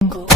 आणि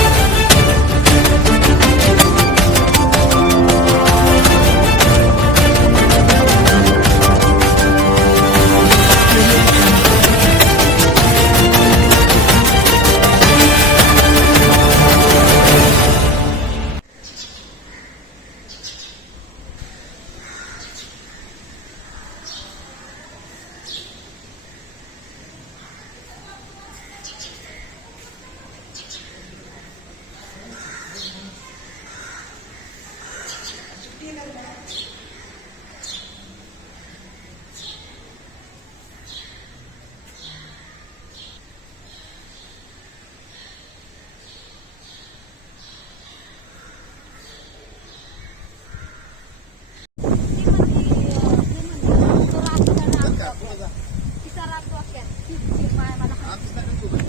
Bizler 好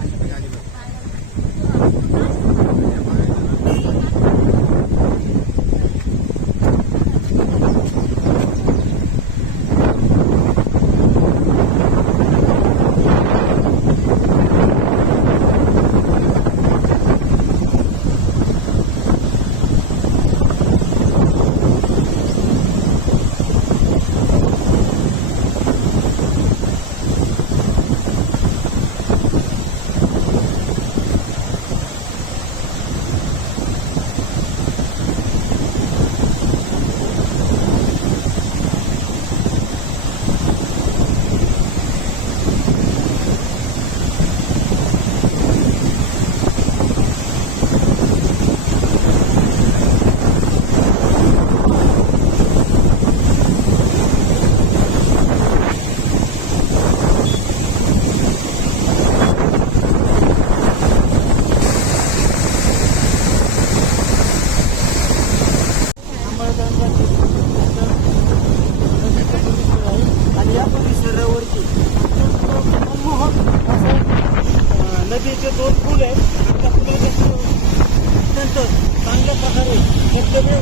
अं, जे दोन पूल आहेत. त्या पुलाच्या अत्यंत चांगल्या प्रकारे धबधबे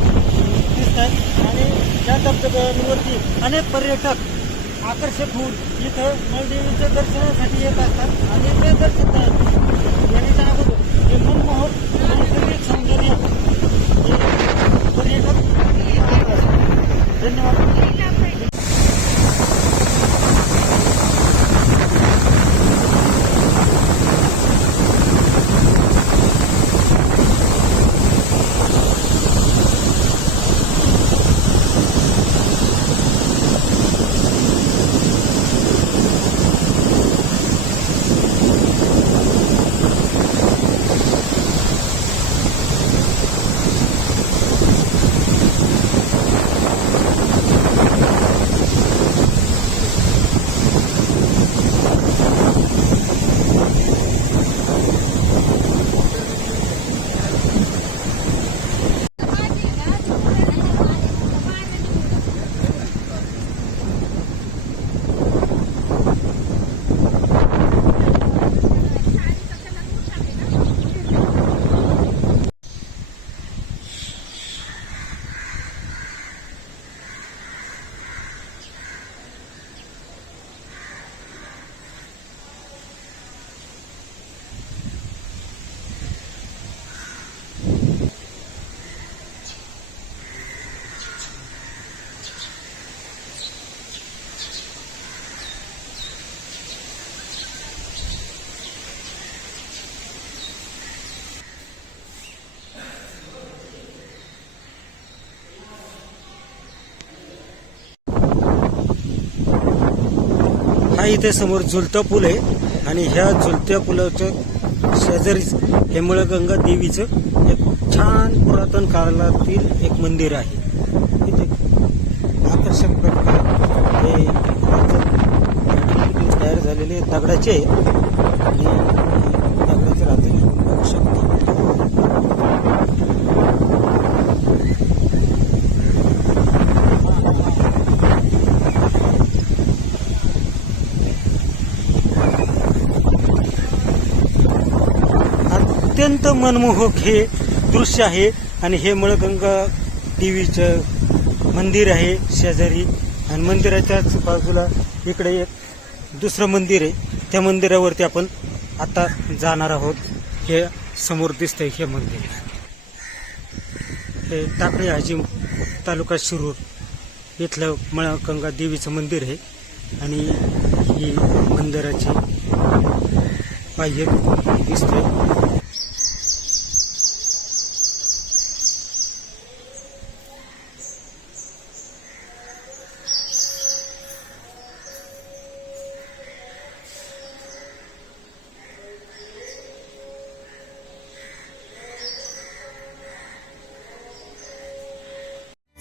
दिसत आहेत. आणि त्या धबधब्यांवरती अनेक पर्यटक आकर्षक होऊन इथं मालदेवीच्या दर्शनासाठी येत असतात. आणि ते दर्शन येण्याच्या अगोदर हे मनमोहक नैसर्गिक सौंदर्य पर्यटक धन्यवाद. हा इथे समोर झुलता पूल आहे. आणि ह्या झुलत्या पुलाच्या शेजारीच हे मुळगंगा देवीचं एक छान पुरातन काळातील एक मंदिर आहे. इथे आकर्षक प्रकारे हे तयार झालेले दगडाचे आणि दगडाचे रात्री आपण बघू शकतो अत्यंत मनमोहक हे दृश्य आहे. आणि हे मळगंगा देवीचं मंदिर आहे शेजारी. आणि मंदिराच्याच बाजूला इकडे एक दुसरं मंदिर आहे. त्या मंदिरावरती आपण आता जाणार आहोत. हे समोर दिसतंय हे मंदिर. हे टाकळी हाजी तालुका शिरूर इथलं मळगंगा देवीचं मंदिर आहे. आणि ही मंदिराची बाह्य दिसते